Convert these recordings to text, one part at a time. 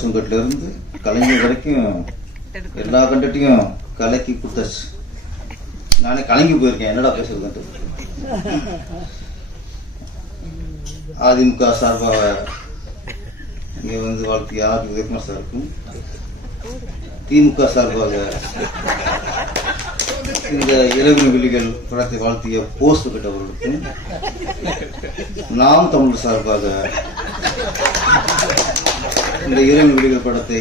போஸ்கட்ல இருந்து கலைஞர் வரைக்கும் எல்லா கண்டட்டையும் கலக்கி கொடுத்தாச்சு. நானே கலங்கி போயிருக்கேன். என்னடா பேசுறதுன்ட்டு அதிமுக சார்பாக இங்கே வந்து வாழ்த்து ஆர் உதயகுமார் சாருக்கும் திமுக சார்பாக இந்த இளவின் விழிகள் படத்தை வாழ்த்திய போஸ்ட் கிட்டவர்களுக்கும் நாம் தமிழ் சார்பாக இந்த இளவின் விழிகள் படத்தை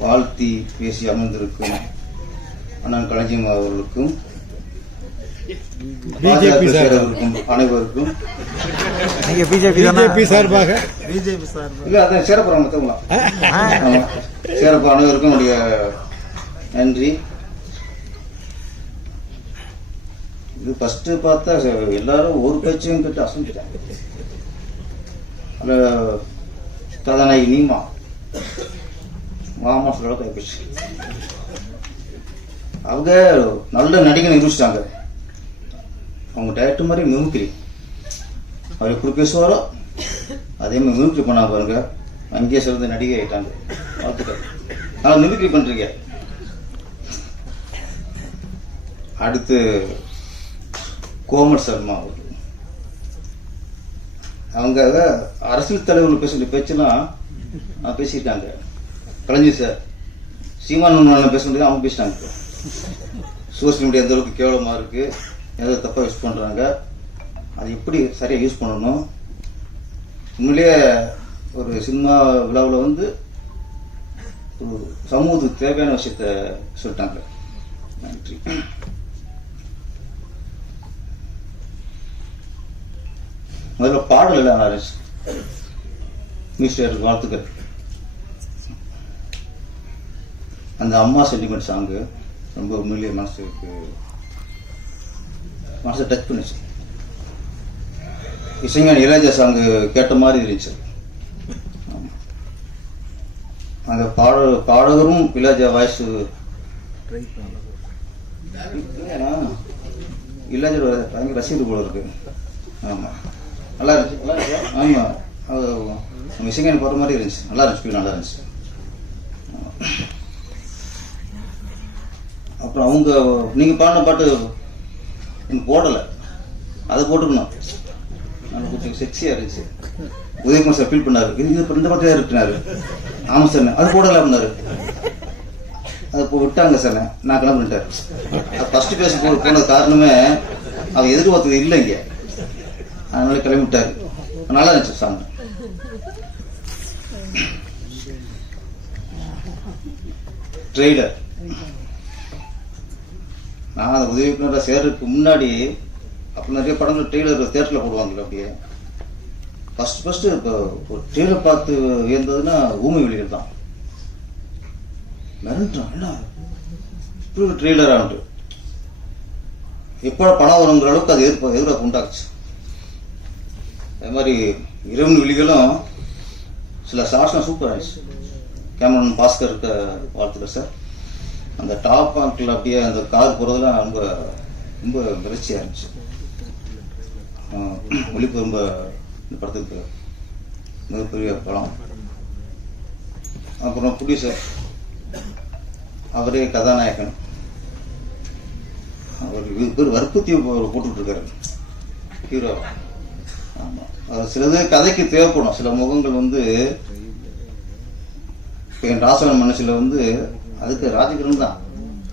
வாழ்த்தி பேசி அமர்ந்திருக்கும் அண்ணன் களஞ்சியம் அவர்களுக்கும் சார்பாக. அனைவருக்கும். பிஜேபி பிஜேபி சார்பாக. இல்ல அதான் சேரப்புறம் மத்தவங்களா ஆமா. சேரப்பு அனைவருக்கும் என்னுடைய நன்றி. இது ஃபர்ஸ்ட் பார்த்தா எல்லாரும் ஒரு கட்சியும் கிட்ட அசம்பிட்டாங்க அதுல கதாநாயகி நீமா. மாமா சொல்ல கைப்பிச்சு அவங்க நல்ல நடிகை நிரூபிச்சிட்டாங்க அவங்க டேரக்டர் மாதிரி மிமிக்ரி அவர் எப்படி பேசுவாரோ அதே மாதிரி மிமிக்ரி பண்ணா பாருங்க. அங்கேயே சிறந்த நடிகை ஆயிட்டாங்க. வாழ்த்துக்கள். ஆனால் மிமிக்ரி பண்ணுறீங்க அடுத்து கோமல் சர்மா அவர் அவங்க அரசியல் தலைவர்கள் பேசுகிற பேச்செல்லாம் பேசிட்டாங்க கலைஞர் சார் சீமான் பேசுறது பேச முடியாது அவங்க பேசிட்டாங்க. சோசியல் மீடியா எந்த அளவுக்கு கேவலமா இருக்கு. எதை தப்பா யூஸ் பண்றாங்க. அது எப்படி சரியா யூஸ் பண்ணணும்? உண்மையிலேயே ஒரு சினிமா விழாவில் வந்து ஒரு சமூகத்துக்கு தேவையான விஷயத்த சொல்லிட்டாங்க. நன்றி. முதல்ல பாடல் எல்லாம் ஆரம்பிச்சு மிஸ்டர் வாழ்த்துக்கள் அந்த அம்மா சென்டிமெண்ட் சாங்கு ரொம்ப உண்மையிலேயே மனசுக்கு மனசை டச் பண்ணுச்சு. இசைஞான் இளையராஜா சாங்கு கேட்ட மாதிரி இருந்துச்சு. அந்த பாட பாடகரும் இளையராஜா வாய்ஸ் இளையராஜா பயங்கர ரசிகர் போல இருக்கு. ஆமாம் நல்லா இருந்துச்சு. நல்லா அது நம்ம இசைஞானி போடுற மாதிரி இருந்துச்சு. நல்லா இருந்துச்சு நல்லா இருந்துச்சு. அப்புறம் அவங்க நீங்கள் பாடின பாட்டு எனக்கு போடலை. அதை போட்டுக்கணும். அது கொஞ்சம் செக்ஸியாக இருந்துச்சு. உதயகுமார் சார் ஃபீல் பண்ணாரு. இது இந்த பாட்டு இருக்குனாரு ஆமாம் சார் அது போடலை அப்படின்னாரு. அது இப்போ விட்டாங்க சார் நான் கிளம்பிட்டார் ஃபஸ்ட்டு பேச போனது காரணமே அவர் எதிர்பார்த்தது இல்லை இங்கே அதனால கிளம்பி விட்டாரு நல்லா இருந்துச்சு சாங் ட்ரெய்லர் நான் அதை உதவி சேர்றதுக்கு முன்னாடி அப்போ நிறைய படங்கள் ட்ரெய்லர் தேட்டரில் போடுவாங்களே அப்படியே. ஃபஸ்ட் ஃபஸ்ட்டு இப்போ ஒரு ட்ரெய்லர் பார்த்து இருந்ததுன்னா ஊமை வெளியில் தான். மிரண்டான் என்ன இப்படி ஒரு ட்ரெய்லர் ஆண்டு எப்போ பணம் வருங்கிற அளவுக்கு அது எதிர்ப்பு எதிர்பார்ப்பு உண்டாச்சு அது மாதிரி இரவு விழிகளும் சில ஷார்ட்ஸ்லாம் சூப்பர் ஆயிடுச்சு. கேமரன் பாஸ்கர் இருக்க வாழ்த்துல சார் அந்த டாப் ஆங்கிள் அப்படியே அந்த கார் போகிறதுலாம் ரொம்ப ரொம்ப மிரட்சியாக இருந்துச்சு. ஒழிப்பு ரொம்ப இந்த படத்துக்கு மிகப்பெரிய படம். அப்புறம் ப்ரொடியூசர் அவரே கதாநாயகன். அவர் பேர் வற்புறுத்தி போட்டுட்டு இருக்காரு. ஹீரோ சிலது கதைக்கு தேவைப்படும். சில முகங்கள் வந்து என் ராசன மனசுல வந்து அதுக்கு ராஜகிரன் தான்.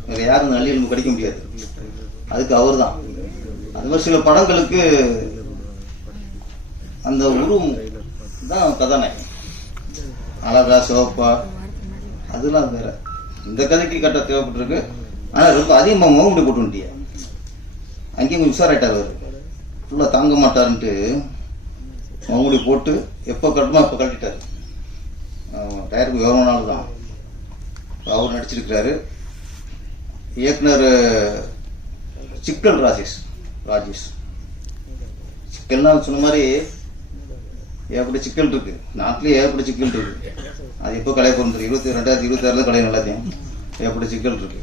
வேற யாரும் இந்த கிடைக்க முடியாது. அதுக்கு அவர் தான். அது மாதிரி சில படங்களுக்கு அந்த உருவம் தான் கதாநாயகன். அழகா சிவப்பா அதெல்லாம் வேற. இந்த கதைக்கு கட்ட தேவைப்பட்டிருக்கு. ஆனால் ரொம்ப அதிகமாக முகமுடி போட்டு வந்துட்டியா அங்கேயும் கொஞ்சம் உஷாராயிட்டார் அவர். ஃபுல்லாக தாங்க மாட்டாருன்ட்டு முகமுடி போட்டு எப்போ கட்டணுமோ அப்போ கட்டிட்டாரு. டயருக்கு எவ்வளோ நாள் தான். அவர் நடிச்சிருக்கிறாரு. இயக்குனர் சிக்கல் ராஜேஷ் ராஜேஷ். சிக்கல்னால் சொன்ன மாதிரி ஏற்பட்ட சிக்கல் இருக்கு. நாட்டிலேயே ஏற்பட்ட சிக்கல் இருக்கு. அது எப்போ கலைய போகிறது இருபத்தி ரெண்டாயிரத்தி இருபத்தி ஆறுல கலையை எல்லாத்தையும் ஏற்பட்ட சிக்கல் இருக்கு.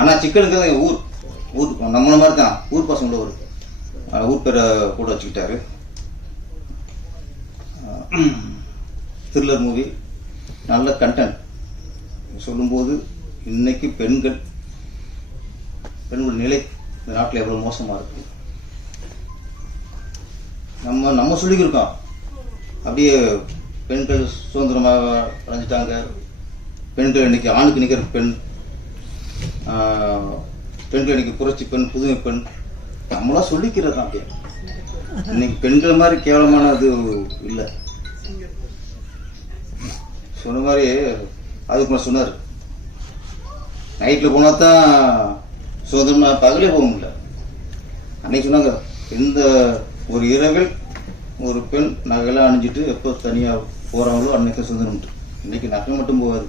ஆனால் சிக்கலுங்கிறது ஊர். ஊர் நம்மள மாதிரி தான். ஊர் பசங்களோட ஒரு ஊர் பேரை கூட வச்சுக்கிட்டாரு. த்ரில்லர் மூவி நல்ல கண்டென்ட் சொல்லும்போது இன்னைக்கு பெண்கள் பெண்கள் நிலை இந்த நாட்டில் எவ்வளோ மோசமா இருக்கு? நம்ம நம்ம சொல்லிக்கிருக்கோம். அப்படியே பெண்கள் சுதந்திரமாக அடைஞ்சிட்டாங்க. பெண்கள் இன்னைக்கு ஆணுக்கு நிற்கிற பெண் பெண்கள் இன்னைக்கு புரட்சி பெண் புதுமை பெண் நம்மளா சொல்லிக்கிறது தான் அப்படியே இன்னைக்கு பெண்கள் மாதிரி கேவலமான இது இல்லை. சொன்ன மாதிரி அதுக்கு நான் சொன்னார். நைட்டில் போனால் தான் சுதந்திரம்னா பகலே போக முடியல. அன்னைக்கு சொன்னாங்க இந்த ஒரு இரவில் ஒரு பெண் நகையெல்லாம் அணிஞ்சிட்டு எப்போ தனியாக போகிறாங்களோ அன்னைக்கு சுதந்திரம் இன்னைக்கு நகை மட்டும் போகாது.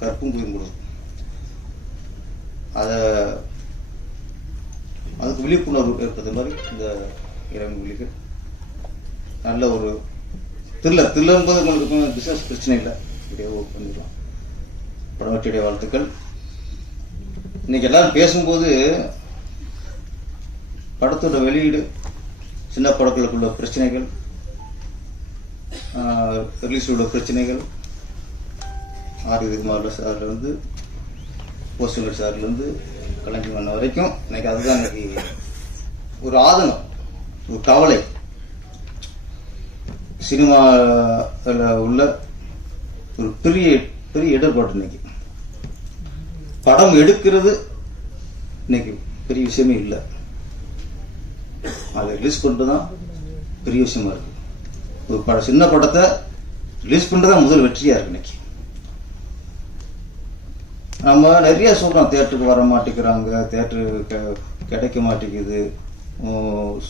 கற்பும் போயிடும் அதை அதுக்கு விழிப்புணர்வு ஏற்படுத்த மாதிரி இந்த இரவு விழிகள் நல்ல ஒரு த்ரில்லர் த்ரில்லர்ன்றது உங்களுக்கு பிசினஸ் பிரச்சனை இல்லை. இப்படியே ஒர்க் பண்ணிடலாம் படம் வெற்றியுடைய வாழ்த்துக்கள். இன்னைக்கு எல்லாரும் பேசும்போது படத்தோட வெளியீடு சின்ன படங்களுக்குள்ள பிரச்சனைகள் ரிலீஸோட பிரச்சனைகள் ஆர் இதுமாரில் சார்லேருந்து போஸ்டங்கர் கலைஞர் மன்ன வரைக்கும். இன்னைக்கு அதுதான் இன்னைக்கு ஒரு ஆதங்கம் ஒரு கவலை. சினிமாவில் உள்ள ஒரு பெரிய பெரிய இடர்பாடு இன்னைக்கு. படம் எடுக்கிறது இன்னைக்கு பெரிய விஷயமே இல்லை. அதை ரிலீஸ் பண்ணிட்டு தான் பெரிய விஷயமா இருக்கு. ஒரு படம் சின்ன படத்தை ரிலீஸ் பண்ணுறது தான் முதல் வெற்றியாக இருக்கு இன்னைக்கு. நம்ம நிறைய சொல்கிறோம் தேட்டருக்கு வர மாட்டேங்கிறாங்க தேட்டரு க- கிடைக்க மாட்டேங்குது.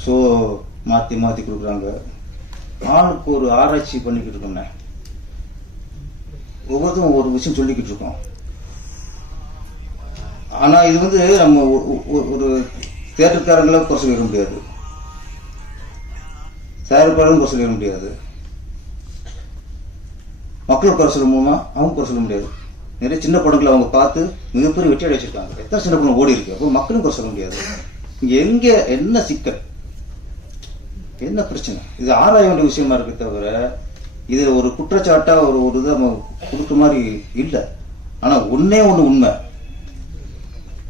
ஷோ மாற்றி மாற்றி கொடுக்குறாங்க. ஆளுக்கு ஒரு ஆராய்ச்சி பண்ணிக்கிட்டு இருக்கோம்ண்ணே ஒவ்வொருத்தரும் ஒரு விஷயம் சொல்லிக்கிட்டு இருக்கோம். ஆனா இது வந்து நம்ம ஒரு தேட்டருக்காரங்களை குறை சொல்லிட முடியாது. தயாரிப்பாளரும் குறை சொல்லிட முடியாது. மக்கள் குறை சொல்ல மூலமா அவங்க குறை சொல்ல முடியாது. நிறைய சின்ன படங்களை அவங்க பார்த்து மிகப்பெரிய வெற்றி அடை வச்சிருக்காங்க. எத்தனை சின்ன படம் ஓடி இருக்கு அப்போ மக்களும் குறை சொல்ல முடியாது. இங்க எங்க என்ன சிக்கல்? என்ன பிரச்சனை? இது ஆராய வேண்டிய விஷயமா இருக்கு தவிர இது ஒரு குற்றச்சாட்டா ஒரு ஒரு இதை நம்ம மாதிரி இல்லை. ஆனா ஒன்னே ஒண்ணு உண்மை.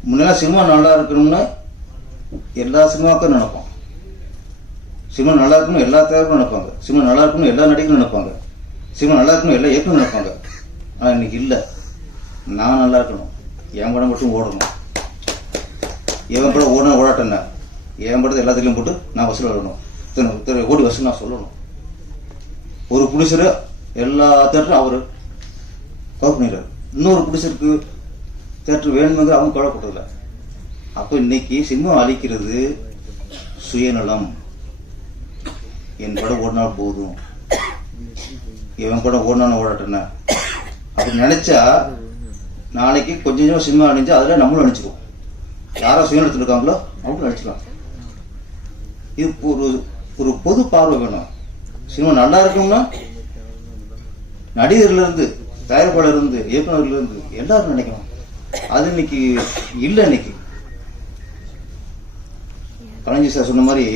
முன்னெல்லாம் சினிமா நல்லா இருக்கணும்னு எல்லா சினிமாக்கும் நினைப்போம். சினிமா நல்லா இருக்கணும் எல்லா தயாரிப்பும் நினைப்பாங்க. சினிமா நல்லா இருக்கணும் எல்லா நடிகரும் நினைப்பாங்க. சினிமா நல்லா இருக்கணும் எல்லா இயக்கமும் நினைப்பாங்க. ஆனா இன்னைக்கு இல்லை. நான் நல்லா இருக்கணும். என் படம் மட்டும் ஓடணும். என் படம் ஓடணும் ஓடாட்டேன்னா என் படத்தை எல்லாத்துலையும் போட்டு நான் வசூல் வரணும் இத்தனை இத்தனை கோடி வருஷம் நான் சொல்லணும். ஒரு புடிசர் எல்லா தேட்டரும் அவர் கவர் பண்ணிடுறாரு இன்னொரு புடிசருக்கு தேட்டர் வேணுங்கிற அவங்க கவலைப்பட்டதில்ல அப்போ இன்னைக்கு சினிமா அழிக்கிறது சுயநலம். என் படம் ஓடினா போதும். இவன் படம் ஓடினான ஓடட்டேன்னா அப்படி நினைச்சா நாளைக்கு கொஞ்சம் கொஞ்சம் சினிமா அணிஞ்சு அதில் நம்மளும் அணிச்சிருவோம் யாரோ சுயநலத்தில் இருக்காங்களோ அவங்களும் அடிச்சுக்கலாம் இது ஒரு ஒரு பொது பார்வை வேணும். சினிமா நல்லா இருக்கும்னா நடிகர்ல இருந்து தயாரிப்பாளர் இருந்து இயக்குநர்ல இருந்து எல்லாரும் நினைக்கணும். அது இன்னைக்கு இல்லை இன்னைக்கு. கலைஞர் சார் சொன்ன மாதிரி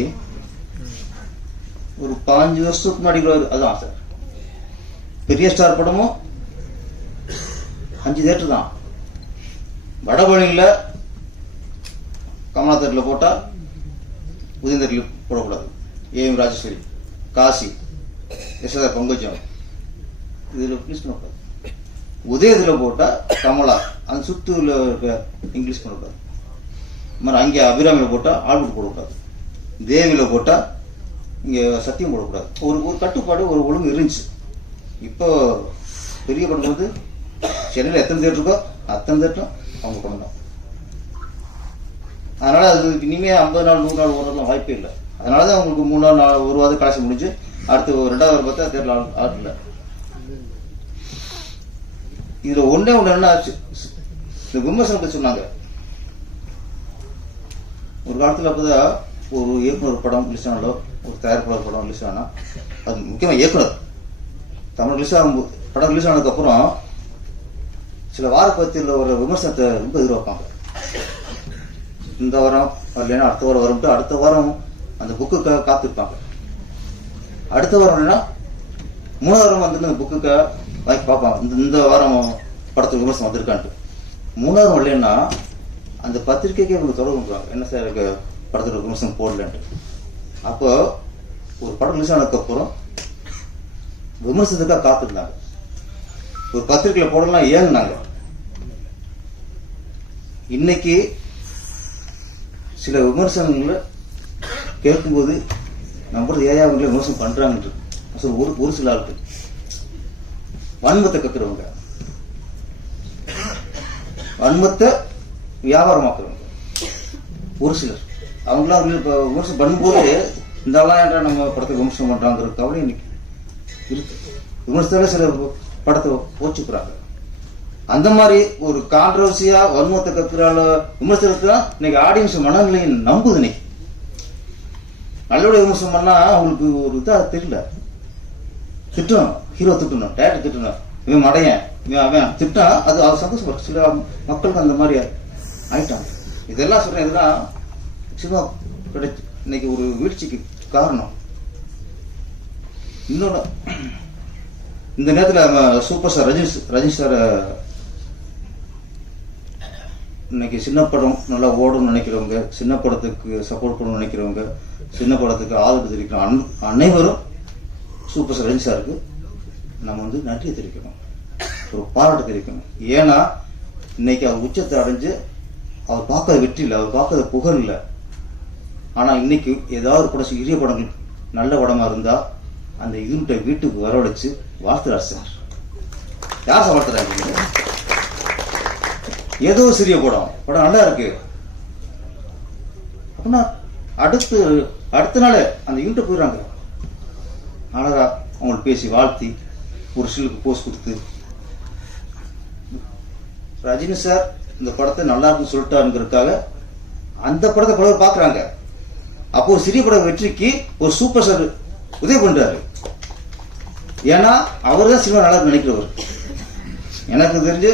ஒரு பாஞ்சு வருஷத்துக்கு முன்னாடி அதுதான் அதான் சார். பெரிய ஸ்டார் படமும் அஞ்சு தேட்டர் தான். வடபழனியில் கமலா தேட்டரில் போட்டால் உதயம் தேட்டரில் போடக்கூடாது. ஏஎம் ராஜேஸ்வரி? காசி. யசோதா பங்குஜம் இதில் ப்ளீஸ் பண்ணக்கூடாது உதயத்தில் போட்டால் கமலா. அந்த சுத்தூரில் இருக்க இங்கிலீஷ் பண்ணக்கூடாது இது மாதிரி அங்கே அபிராமியில் போட்டால் ஆல்புட் போடக்கூடாது தேவியில் போட்டால் இங்கே சத்தியம் போடக்கூடாது ஒரு ஒரு கட்டுப்பாடு ஒரு ஒழுங்கு இருந்துச்சு. இப்போ பெரிய படம் வந்து சென்னையில் எத்தனை தேட்டர் இருக்கோ அத்தனை தேட்டரும் அவங்க படம் அதனால் அது இனிமேல் ஐம்பது நாள் நூறு நாள் ஓடுறதுலாம் வாய்ப்பே இல்லை. அதனால தான் உங்களுக்கு மூணு நாள் நாலு ஒரு வாரம் கடைசி முடிஞ்சு அடுத்து ஒரு ரெண்டாவது பார்த்தா தேர்தல் ஆள் இதில் இல்லை ஒன்று என்ன ஆச்சு? இந்த விமர்சனம் சொன்னாங்க. ஒரு காலத்தில் அப்போதான் ஒரு இயக்குனர் படம் ரிலீஸ் ஆனாலோ ஒரு தயாரிப்பாளர் படம் ரிலீஸ் ஆனா அது முக்கியமாக இயக்குனர். தமிழ் ரிலீஸ் ஆகும் படம் ரிலீஸ் ஆனதுக்கப்புறம் சில சில வாரப்பத்தியில் ஒரு விமர்சனத்தை ரொம்ப எதிர்பார்ப்பாங்க. இந்த வாரம் வரலன்னா அடுத்த வாரம் வரும்ட்டு அடுத்த வாரம் அந்த புக்குக்காக காத்திருப்பாங்க. அடுத்த வாரம் இல்லைன்னா மூணாவது வாரம் வந்து அந்த புக்குக்காக வாங்கி பார்ப்பான் இந்த இந்த வாரம் படத்துக்கு விமர்சனம் வந்திருக்கான்ட்டு. மூணாவது வாரம் இல்லைன்னா அந்த பத்திரிக்கைக்கே இவங்க தொடர்பு என்ன சார் எனக்கு படத்துக்கு விமர்சனம் போடலன்ட்டு. அப்போ ஒரு படம் ரிலீஸ் ஆனதுக்கப்புறம் விமர்சனத்துக்காக காத்திருந்தாங்க. ஒரு பத்திரிக்கையில் போடலாம் ஏங்குனாங்க இன்னைக்கு சில விமர்சனங்களை கேட்கும்போது நம்புறது ஏன் அவங்களே மோசம் பண்றாங்கன்ட்டு. ஒரு ஒரு சில ஆட்கள். வன்மத்தை கத்துறவங்க. வன்மத்தை வியாபாரமாக்குறவங்க. ஒரு சிலர். அவங்களாம் வந்து இப்போ விமர்சனம் பண்ணும்போது இந்த ஏன்டா நம்ம படத்தை விமர்சனம் பண்ணுறாங்கிற கவலை இன்னைக்கு இருக்கு. விமர்சனத்தால சில படத்தை போச்சுக்கிறாங்க அந்த மாதிரி ஒரு கான்ட்ரவர்சியா வன்மத்தை கக்குறால விமர்சனத்தை தான் இன்னைக்கு ஆடியன்ஸ் மனநிலையை நம்புது இன்னைக்கு. நல்லோட விமர்சனம் பண்ணா அவங்களுக்கு ஒரு இதாக தெரியல. திட்டணும். ஹீரோ திட்டணும். டேரக்டர் திட்டணும். இவன் மடையன். இவன் அவன் திட்டம் அது அது சந்தோஷப்படும் சில மக்களுக்கு அந்த மாதிரி ஆயிட்டாங்க. இதெல்லாம் சொல்கிறேன் இதெல்லாம் சினிமா கிடைச்சி இன்னைக்கு ஒரு வீழ்ச்சிக்கு காரணம். இன்னொன்று இந்த நேரத்தில் நம்ம super star Rajini Rajini sir இன்னைக்கு சின்ன படம் நல்லா ஓடும்னு நினைக்கிறவங்க சின்ன படத்துக்கு சப்போர்ட் பண்ணணும்னு நினைக்கிறவங்க சின்ன படத்துக்கு ஆதரவு தெரிவிக்கிற அன்- அனைவரும் சூப்பர் ஸ்டார் சாருக்கு நம்ம வந்து நன்றியை தெரிவிக்கணும். ஒரு பாராட்டு தெரிவிக்கணும். ஏன்னா இன்னைக்கு அவர் உச்சத்தை அடைஞ்சு அவர் பார்க்காத வெற்றி இல்லை அவர் பார்க்காத புகழ் இல்லை. ஆனா இன்னைக்கு ஏதாவது ஒரு படம் இரிய படங்கள் நல்ல படமா இருந்தா அந்த யூனிட்டை வீட்டுக்கு வரவழைச்சு வாழ்த்துறார் சார். யார் சார் வாழ்த்துறாங்க ஏதோ சிறிய படம். படம் நல்லா இருக்கு. அப்படின்னா அடுத்து அடுத்த நாள் அந்த யூனிட்டை போயிடுறாங்க. அழகா அவங்களுக்கு பேசி வாழ்த்தி ஒரு சிலுக்கு போஸ் கொடுத்து. ரஜினி சார் இந்த படத்தை நல்லா இருக்குன்னு சொல்லிட்டாருங்கிறதுக்காக அந்த படத்தை பலர் பார்க்குறாங்க அப்போ ஒரு சிறிய படம் வெற்றிக்கு ஒரு சூப்பர் ஸ்டார் உதவி பண்ணுறாரு ஏன்னா அவர் தான் சினிமா நல்லா நினைக்கிறவர். எனக்கு தெரிஞ்சு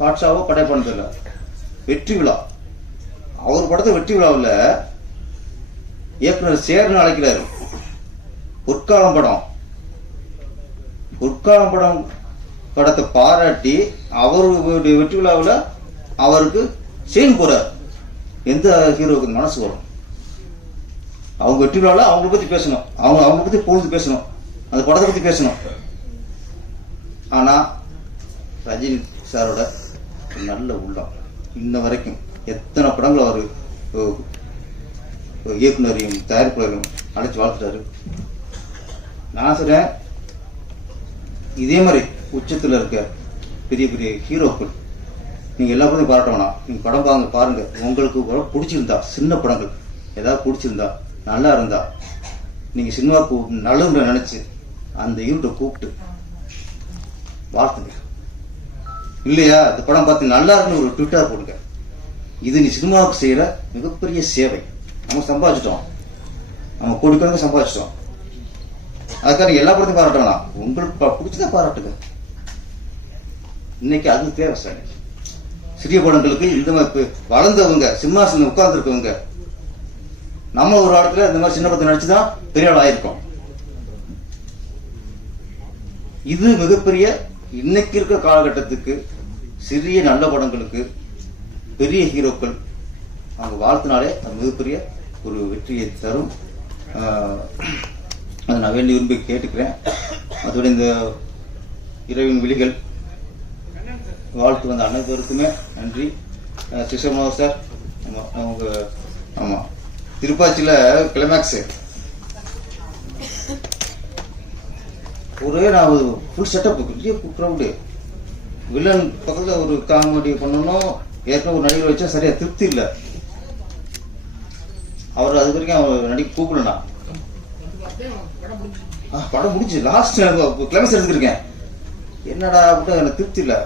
பாட்ஷாவோ படைப்பானதில்லை தெரியல. வெற்றி விழா. அவர் படத்தை வெற்றி விழாவில் இயக்குனர் சேர்னு அழைக்கிறாரு. பொற்காலம் படம். பொற்காலம் படம் படத்தை பாராட்டி அவருடைய வெற்றி விழாவில் அவருக்கு செயின் போறார். எந்த ஹீரோவுக்கு மனசு வரும்? அவங்க வெற்றி விழாவில் அவங்கள பத்தி பேசணும். அவங்க அவங்க பத்தி பொழுது பேசணும். அந்த படத்தை பத்தி பேசணும். ஆனா ரஜினி சாரோட நல்ல உள்ளம். இன்ன வரைக்கும் எத்தனை படங்கள் அவர் இயக்குனரையும் தயாரிப்பாளரையும் அழைச்சி வாழ்த்துட்டாரு நான் சொல்கிறேன் இதே மாதிரி உச்சத்தில் இருக்க பெரிய பெரிய ஹீரோக்கள் நீங்கள் எல்லா படத்தையும் பாராட்ட வேணாம் படம் பாருங்க பாருங்கள் உங்களுக்கு படம் பிடிச்சிருந்தா சின்ன படங்கள் ஏதாவது பிடிச்சிருந்தா நல்லா இருந்தா நீங்கள் சினிமாவுக்கு நல்லவங்களை நினச்சி அந்த யூனிட்டை கூப்பிட்டு வாழ்த்துங்க. இல்லையா? இந்த படம் பார்த்து நல்லா இருக்குன்னு ஒரு ட்விட்டர் போடுங்க இது நீ சினிமாவுக்கு செய்கிற மிகப்பெரிய சேவை. நம்ம சம்பாதிச்சிட்டோம். நம்ம கோடிக்கணக்கு சம்பாதிச்சிட்டோம். அதுக்காக எல்லா படத்தையும் பாராட்ட வேணாம் உங்களுக்கு ப- பிடிச்சதா பாராட்டுங்க. இன்னைக்கு அது தேவை சார். சிறிய படங்களுக்கு இந்த மாதிரி வளர்ந்தவங்க சிம்மாசனம் உட்கார்ந்துருக்கவங்க நம்ம ஒரு இடத்துல இந்த மாதிரி சின்ன படத்தை நடிச்சுதான் பெரிய ஆள் ஆயிருக்கோம். இது மிகப்பெரிய இன்னைக்கு இருக்கிற காலகட்டத்துக்கு சிறிய நல்ல படங்களுக்கு பெரிய ஹீரோக்கள் அவங்க வாழ்த்தினாலே அது மிகப்பெரிய ஒரு வெற்றியை தரும். அதை நான் வேண்டி விரும்பி கேட்டுக்கிறேன். அதோட இந்த இரவின் விழிகள் வாழ்த்து வந்த அனைவருக்குமே நன்றி. அஹ் சார் அவங்க ஆமாம் திருப்பாச்சியில் கிளைமேக்ஸு. ஒரே நான் ஒரு ஃபுல் செட்டப் பெரிய க்ரௌடு வில்லன் பக்கத்தில் ஒரு காமெடி பண்ணணும். ஏற்கனவே ஒரு நடிகர் வச்சா சரியாக திருப்தி இல்லை. அவர் அது வரைக்கும் அவர் நடிக்க கூப்பிடலாம் ஆ, படம் முடிஞ்சு லாஸ்ட் கிளைமேக்ஸ் எடுத்துருக்கேன். என்னடா அப்படின்னு எனக்கு திருப்தி இல்லை.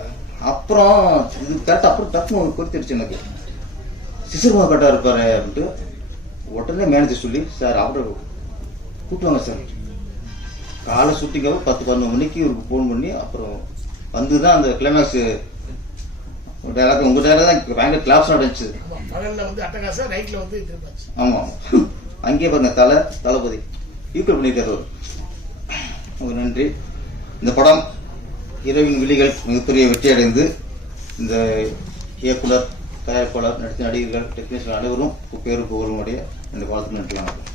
அப்புறம் இது கரெக்டாக அப்புறம் டக்குனு கொடுத்துருச்சு எனக்கு. சிசிர்மா கட்டா இருப்பாரு அப்படின்ட்டு உடனே மேனேஜர் சொல்லி சார் அவரை கூப்பிட்டுவாங்க சார். காலை சுட்டிக்காக பத்து பதினொன்று மணிக்கு இவருக்கு ஃபோன் பண்ணி அப்புறம் வந்து தான் அந்த கிளைமேக்ஸ் டேலாக் உங்கள் டேலாக் தான் பயங்கர கிளாப்ஸ் நடந்துச்சு பகல்ல வந்து அட்டகாசம் நைட்ல வந்து திருப்பாச்சு ஆமாம் அங்கேயே பாருங்க தலை தளபதி. ஈக்குவல் பண்ணியிருக்காரு அவர். நன்றி. இந்த படம் இரவின் விழிகள் மிகப்பெரிய வெற்றி அடைந்து இந்த இயக்குனர் தயாரிப்பாளர் நடித்த நடிகர்கள் டெக்னீஷியன் அனைவரும் பேரும் புகழும் அடைய என்னுடைய வாழ்த்து நன்றி வணக்கம்